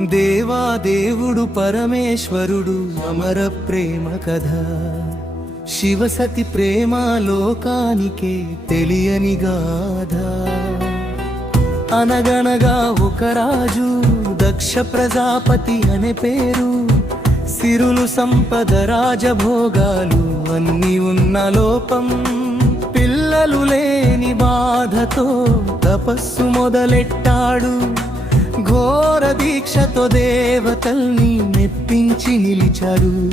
దేవాదేవుడు పరమేశ్వరుడు అమర ప్రేమ కథ. శివసతి ప్రేమ లోకానికే తెలియని గాథ. అనగనగా ఒక రాజు, దక్ష ప్రజాపతి అనే పేరు. సిరులు సంపద రాజభోగాలు అన్ని ఉన్న లోపం. పిల్లలు లేని బాధతో తపస్సు మొదలెట్టాడు. ఘోర దీక్షతో దేవతల్ని మెప్పించి నిలిచాడు.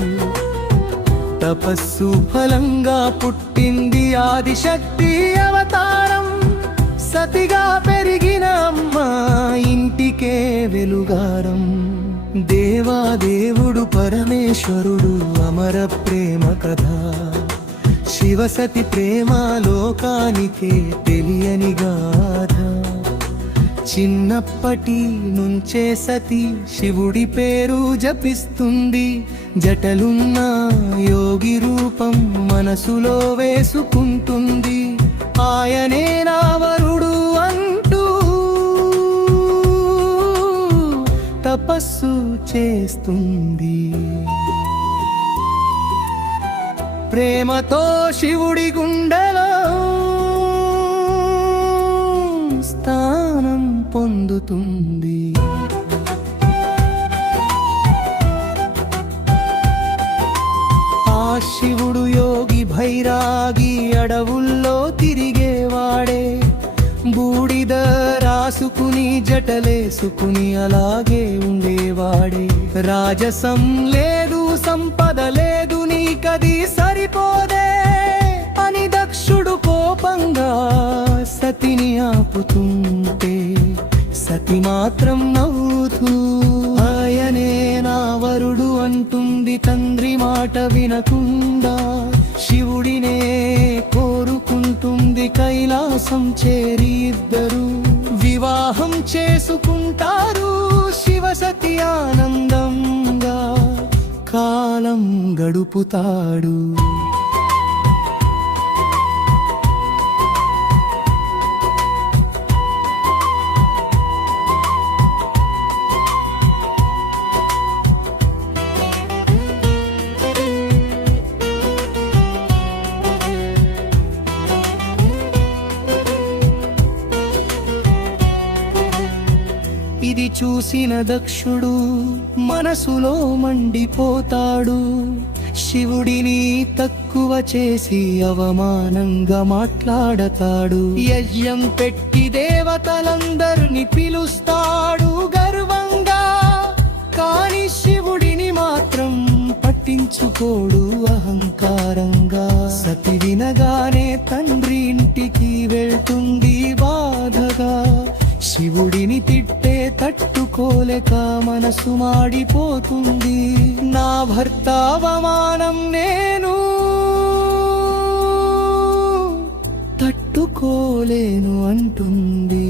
తపస్సు ఫలంగా పుట్టింది ఆదిశక్తి అవతారం. సతిగా పెరిగిన అమ్మ ఇంటికే వెలుగారం. దేవాదేవుడు పరమేశ్వరుడు అమర ప్రేమ కథ. శివసతి ప్రేమ లోకానికే తెలియని గాథ. చిన్నప్పటి నుంచే సతి శివుడి పేరు జపిస్తుంది. జటలున్న యోగి రూపం మనసులో వేసుకుంటుంది. ఆయనే నా వరుడు అంటూ తపస్సు చేస్తుంది. ప్రేమతో శివుడి గుండెలో స్థానం పొందుతుంది. ఆ శివుడు యోగి భైరాగి అడవుల్లో తిరిగేవాడే. బూడిద రాసుకుని జటలేసుకుని అలాగే ఉండేవాడే. రాజసం లేదు, సంపద లేదు, నీకది సరిపోదే అని దక్షుడు కోపంగా సతిని ఆపుతుంటే సతి మాత్రం నవ్వుతూ ఆయనే నా వరుడు అంటుంది. తండ్రి మాట వినకుండా శివుడినే కోరుకుంటుంది. కైలాసం చేరి ఇద్దరు వివాహం చేసుకుంటారు. శివసతి ఆనందంగా కాలం గడుపుతాడు. ఇది చూసిన దక్షుడు మనసులో మండిపోతాడు. శివుడిని తక్కువ చేసి అవమానంగా మాట్లాడతాడు. యజ్ఞం పెట్టి దేవతలందరిని పిలుస్తాడు గర్వంగా. కాని శివుడిని మాత్రం పట్టించుకోడు అహంకారంగా. సతి వినగానే తండ్రి ఇంటికి వెళ్తుంది బాధగా. శివుడిని తిట్టే తట్టుకోలేక మనసు మాడిపోతుంది. నా భర్త అవమానం నేను తట్టుకోలేను అంటుంది.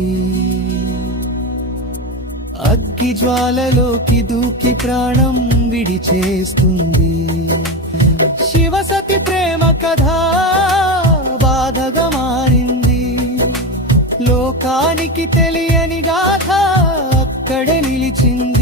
అగ్గి జ్వాలలోకి దూకి ప్రాణం విడిచేస్తుంది. శివసతి ప్రేమ కథ బాధగా మారింది. లోకానికి తెలియని గాథ అక్కడే నిలిచింది.